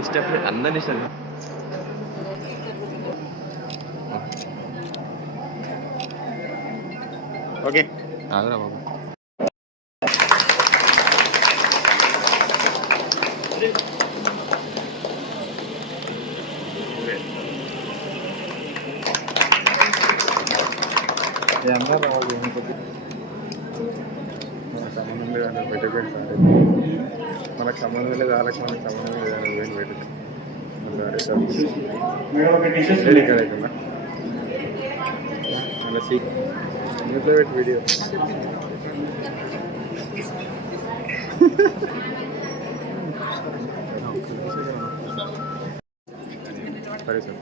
ఇష్టపడి అందరినీ ఇష్టం. ఓకే ఆగరా బాబు. మనకు సంబంధం లేదు, వాళ్ళకి మనకు సంబంధం లేదు. పెట్టి వీడియో సరే సార్.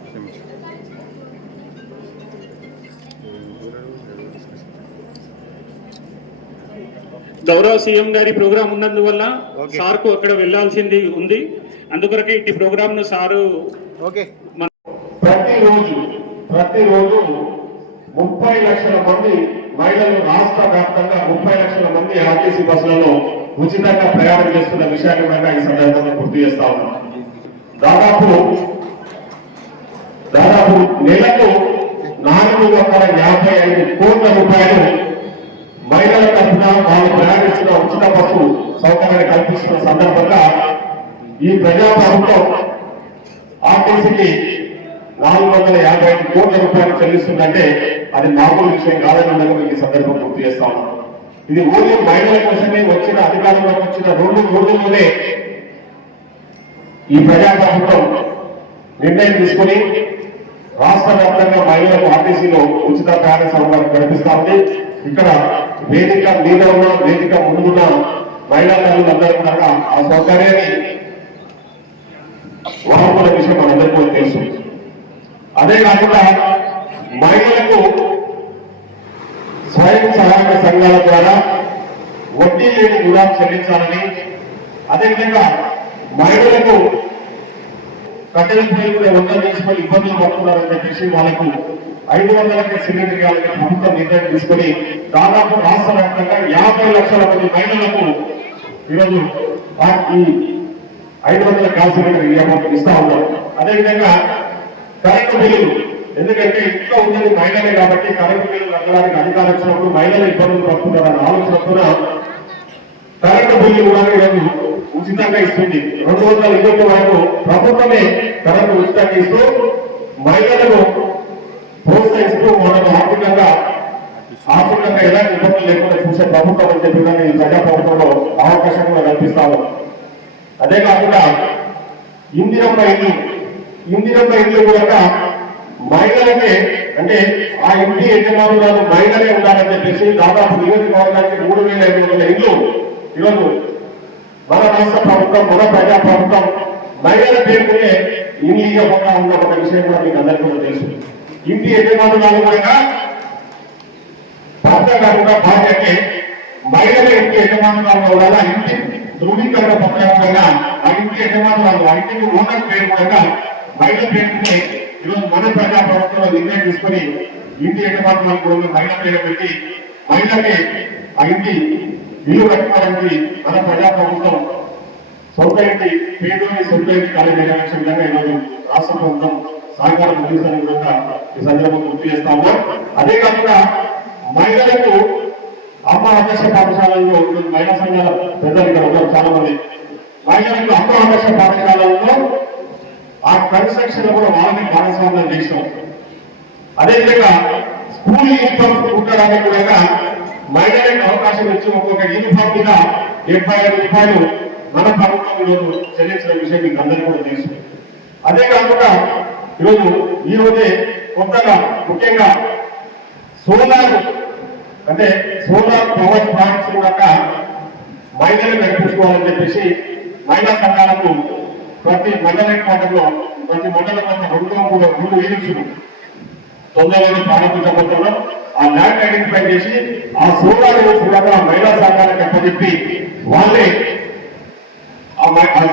గౌరవ సీఎం గారి ప్రోగ్రాం ఉన్నందువల్ల సార్కు అక్కడ వెళ్లాల్సింది ఉంది. అందుకొరకే ఇట్టి ప్రోగ్రామ్ ను సారు ప్రతిరోజు 30 లక్షల మంది మహిళలు రాష్ట్ర వ్యాప్తంగా 30 లక్షల మంది ఆర్టీసీ బస్సులలో ఉచితంగా ప్రయాణం చేస్తున్న విషయాన్ని కూడా ఈ సందర్భంగా గుర్తు చేస్తా ఉన్నాం. దాదాపు నెలకు 455 కోట్ల రూపాయలు మహిళల తరఫున వాళ్ళు ప్రయాణిస్తున్న ఉచిత బస్సు సౌకర్యాన్ని కల్పిస్తున్న సందర్భంగా ఈ ప్రజాప్రభుత్వం ఆర్టీసీకి 455 కోట్ల రూపాయలు చెల్లిస్తుందంటే అది మామూలు విషయం కాదని మీకు ఈ సందర్భం గుర్తు చేస్తా ఉన్నాం. ఇది ఓన్లీ మహిళల కోసమే వచ్చిన అధికారంలోకి వచ్చిన 2 రోజుల్లోనే ఈ ప్రజాప్రభుత్వం నిర్ణయం తీసుకుని రాష్ట్ర వ్యాప్తంగా మహిళలకు ఆర్టీసీలో ఉచిత ప్రయాణ సౌకర్యం కల్పిస్తా ఉంది. ఇక్కడ వేదిక మీద ఉన్న వేదిక ముందున్న మహిళా తల్లులందరూ కూడా ఆ సౌకర్యాన్ని వాడుకున్న విషయం మనందరికీ కూడా తెలుసు. అదే కాకుండా మహిళలకు స్వయం సహాయక సంఘాల ద్వారా వడ్డీ లేని రుణాలు చెల్లించాలని, అదేవిధంగా మహిళలకు కట్టెల పొయ్యి కూడా వందలు తీసుకొని ఇబ్బందులు పడుతున్నారని చెప్పేసి వాళ్ళకు 500 సిలిండర్ ఇవ్వాలని ప్రభుత్వం నిర్ణయం తీసుకుని దాదాపు రాష్ట్ర వ్యాప్తంగా 50 లక్షల మంది మహిళలకు ఈరోజు ఈ 500 గ్యాస్ సిలిండర్ ఇస్తా ఉన్నారు. అదేవిధంగా కరెంటు బిల్లులు, ఎందుకంటే ఇంట్లో ఉన్నది మహిళలే కాబట్టి కరెంటు బిల్లులు కట్టడానికి అధికారం వచ్చినప్పుడు మహిళలు ఇబ్బందులు పడుతున్నారని ఆలోచన కరెంటు బిల్లు కూడా ఈరోజు ఉచితంగా ఇస్తుంది. 220 వరకు ప్రభుత్వమే కరెంటు ఉచితంగా ఇస్తూ మహిళలకు ప్రోత్సహిస్తూ మనకు ఆర్థికంగా ఎలాంటి ఇబ్బందులు లేకుండా చూసే ప్రభుత్వం అని చెప్పి ఈ ప్రజా ప్రభుత్వంలో అవకాశం కూడా కల్పిస్తాము. అదే కాకుండా ఇందిరమ్మ ఇల్లు కూడా మహిళలకే, అంటే ఆ ఇంటి యజమానురాలు మహిళలే ఉండాలని చెప్పేసి దాదాపు నియోజకవర్గానికి 3500 ఇల్లు ఈరోజు మన రాష్ట్ర ప్రభుత్వం, మన ప్రజా ప్రభుత్వం మహిళల పేరుకునే ఇల్లు ఇవ్వకుండా ఉన్న ఒక విషయం కూడా మీకు అందరికీ కూడా తెలుసు. ఇంటి యజమానురాలు కూడా భర్త కాకుండా భార్యకి మహిళల ఇంటి యజమానురాలు వల్ల ఇంటి ధృవీకరణ పత్రం కూడా ఆ ఇంటి యజమానురాలు, ఆ ఇంటికి ఓనర్ పేరు కూడా మహిళ పేరుకునే ఈరోజు మన ప్రజా ప్రభుత్వంలో నిర్ణయం తీసుకుని ఇంటి యజమానురాలు కూడా మహిళ పేరు పెట్టి మహిళకి ఆ ఇంటి ఇల్లు కట్టుకోవడానికి మన ప్రజా ప్రభుత్వం సొంత ఇంటి పేదోని సొంత ఇంటి కాలేజీ నిర్వహించే విధంగా ఈరోజు రాష్ట్ర ప్రభుత్వం సహకారం అందిస్తారని కూడా ఈ సందర్భంగా గుర్తు చేస్తా ఉన్నాం. అదే కాకుండా మహిళలకు అమ్మ ఆదర్శ పాఠశాలలో మహిళా సంఘాల పెద్దలు ఇక్కడ ఉన్నారు చాలా మంది. మహిళలకు అమ్మ ఆదర్శ పాఠశాలలో ఆ కన్స్ట్రక్షన్ కూడా వాళ్ళని భాగస్వామ్యం చేసినాం. అదేవిధంగా స్కూల్ యూనిఫామ్ కుట్టడానికి కూడా మహిళలకు అవకాశం ఇచ్చి ఒక్కొక్క యూనిఫామ్ మీద 75 రూపాయలు మన ప్రభుత్వం ఈరోజు చెల్లించిన విషయం మీకు అందరికీ కూడా తెలుసు. అదే కాకుండా ఈ రోజే కొత్తగా ముఖ్యంగా సోలార్ పవర్ ప్లాంట్స్ కూడా మహిళలు నడిపించుకోవాలని చెప్పేసి మహిళా సంఘాలకు ప్రతి మండల హెడ్క్వార్టర్లో ప్రతి మండలం ఒక రెండు యూనిట్స్ తొందరలో ప్రారంభించబోతున్నా ఆ ల్యాండ్ ఐడెంటిఫై చేసి ఆ సోలార్ కూడా మహిళా సంఘాలకు అప్పచెప్పి వాళ్ళే ఆ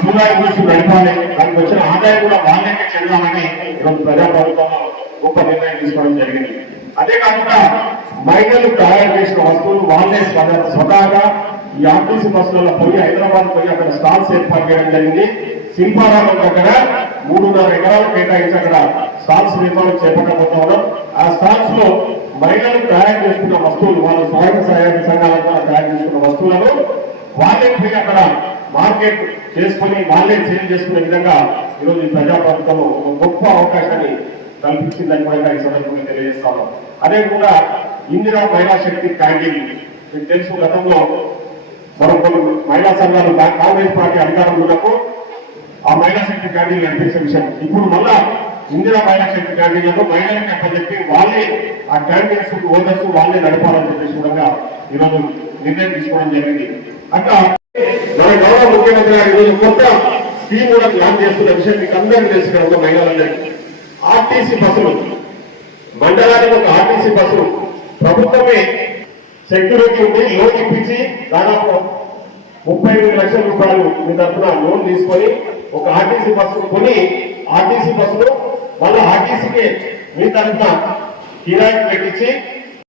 సోలార్ యూనిట్స్ నడపాలి, దానికి వచ్చిన ఆదాయం కూడా వాళ్ళకే చెందాలని ఈరోజు ప్రజాప్రభుత్వంలో గొప్ప నిర్ణయం తీసుకోవడం జరిగింది. అదే కాకుండా మహిళలు తయారు చేసిన వస్తువులు వాళ్ళే స్వతహాగా ఈ ఆర్టీసీ బస్సులలో పోయి హైదరాబాద్ పోయి అక్కడ స్టాల్స్ ఏర్పాటు చేయడం జరిగింది. శిల్పారామం దగ్గర 3.5 ఎకరాలు కేటాయించి అక్కడ స్టాల్స్ నిర్మాణం చేపట్టబోతా ఆ స్టాల్స్ లో మహిళలు తయారు చేసుకున్న వస్తువులు, వాళ్ళు స్వయం సహాయక సంఘాల ద్వారా తయారు చేసుకున్న వస్తువులను వాళ్ళే పోయి అక్కడ మార్కెట్ చేసుకుని వాళ్ళే సేల్ చేసుకునే విధంగా ఈరోజు ఈ ప్రజాప్రభుత్వం ఒక గొప్ప అవకాశాన్ని కల్పించిందని కూడా ఈ సందర్భంగా తెలియజేస్తాము. అదే కూడా ఇందిరా మహిళా శక్తి క్యాంటీన్ మీకు తెలుసు, గతంలో మనం కొన్ని మహిళా సంఘాలు కాంగ్రెస్ పార్టీ అధికారంలో ఉన్నప్పుడు ఆ మహిళా శక్తి క్యాంటీన్ నడిపించే విషయం ఇప్పుడు మళ్ళా ఇందిరా మహిళా శక్తి క్యాంటీన్లలో మహిళలకు అప్పచెప్పి వాళ్ళే ఆ క్యాంటీన్స్ ఓనర్స్ వాళ్ళే నడపాలని చెప్పేసి కూడా ఈరోజు నిర్ణయం తీసుకోవడం జరిగింది. అట్లా మన గౌరవ ముఖ్యమంత్రి గారు ఈరోజు కొత్త స్కీమ్ కూడా ప్లాన్ చేస్తున్న విషయం మీకు అందరికీ తెలుసు కదా. మహిళలందరికీ ఆర్టీసీ బస్సులు, మండలానికి ఒక ఆర్టీసీ బస్సులు ప్రభుత్వమే సెక్యూరిటీ ఉండి లోన్ ఇప్పించి దాదాపు 35 లక్షల రూపాయలు మీ తరఫున లోన్ తీసుకొని ఒక ఆర్టీసీ బస్సు కొని ఆర్టీసీ బస్సులు మళ్ళీ ఆర్టీసీకి మీ తరఫున కిరాయికి పెట్టించి